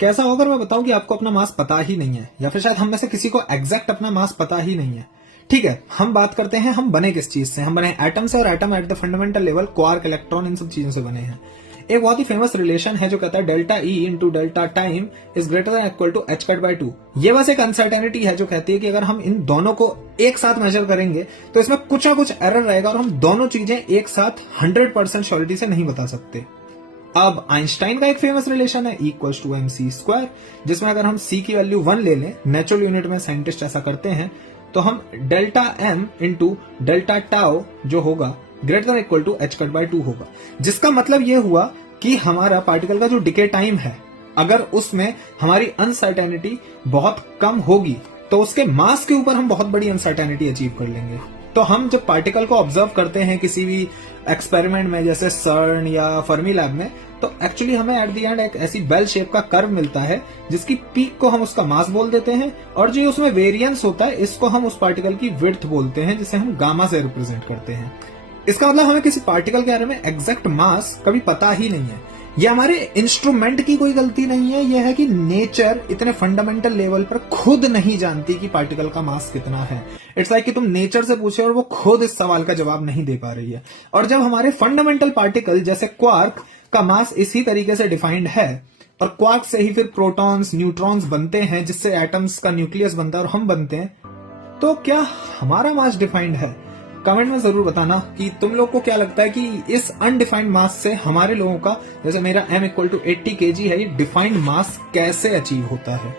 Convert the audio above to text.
कैसा होगा अगर मैं बताऊं कि आपको अपना मास पता ही नहीं है, या फिर शायद हम में से किसी को एग्जैक्ट अपना मास पता ही नहीं है। ठीक है, हम बात करते हैं हम बने किस चीज से। हम बने एटम से, और atom at the fundamental level quark, electron, इन सब चीजों से बने हैं। एक बहुत ही फेमस रिलेशन है जो कहता है delta E into delta time is greater than equal to h cut by 2। ये बस एक अनसर्टेनिटी है जो कहती है कि अगर हम इन दोनों को एक साथ मेजर करेंगे तो इसमें कुछ ना कुछ एरर रहेगा, और हम दोनों चीजें एक साथ 100% श्योरिटी से नहीं बता सकते। अब आइंस्टाइन का एक फेमस रिलेशन है इक्वल्स टू mc स्क्वायर, जिसमें अगर हम c की वैल्यू 1 ले लें, नेचुरल यूनिट में साइंटिस्ट ऐसा करते हैं, तो हम delta m into delta tau जो होगा greater than equal to h cut by 2 होगा। जिसका मतलब ये हुआ कि हमारा पार्टिकल का जो डिके टाइम है, अगर उसमें हमारी अनसर्टेनिटी बहुत कम होगी तो उसके मास के ऊपर हम बहुत बड़ी अनसर्टेनिटी अचीव कर लेंगे। तो हम जब पार्टिकल को ऑब्जर्व करते हैं किसी भी एक्सपेरिमेंट में, जैसे सर्न या फर्मी लैब में, तो एक्चुअली हमें एट द एंड एक ऐसी बेल शेप का कर्व मिलता है जिसकी पीक को हम उसका मास बोल देते हैं, और जो उसमें वेरिएंस होता है इसको हम उस पार्टिकल की विड्थ बोलते हैं, जिसे हम गामा से रिप्रेजेंट करते हैं। इसका मतलब हमें किसी पार्टिकल के बारे में एग्जैक्ट मास कभी पता ही नहीं है। ये हमारे इंस्ट्रूमेंट की कोई गलती नहीं है, यह है कि नेचर इतने फंडामेंटल लेवल पर खुद नहीं जानती कि पार्टिकल का मास कितना है। इट्स लाइक कि तुम नेचर से पूछे और वो खुद इस सवाल का जवाब नहीं दे पा रही है। और जब हमारे फंडामेंटल पार्टिकल जैसे क्वार्क का मास इसी तरीके से डिफाइंड है, और क्वार्क से ही फिर प्रोटॉन्स, न्यूट्रॉन्स बनते हैं, जिससे एटम्स का न्यूक्लियस बनता है और हम बनते हैं, तो क्या हमारा मास डिफाइंड है? कमेंट में जरूर बताना कि तुम लोग को क्या लगता है कि इस अनडिफाइंड मास से हमारे लोगों का, जैसे मेरा m इक्वल टू 80 kg है, ये डिफाइंड मास कैसे अचीव होता है।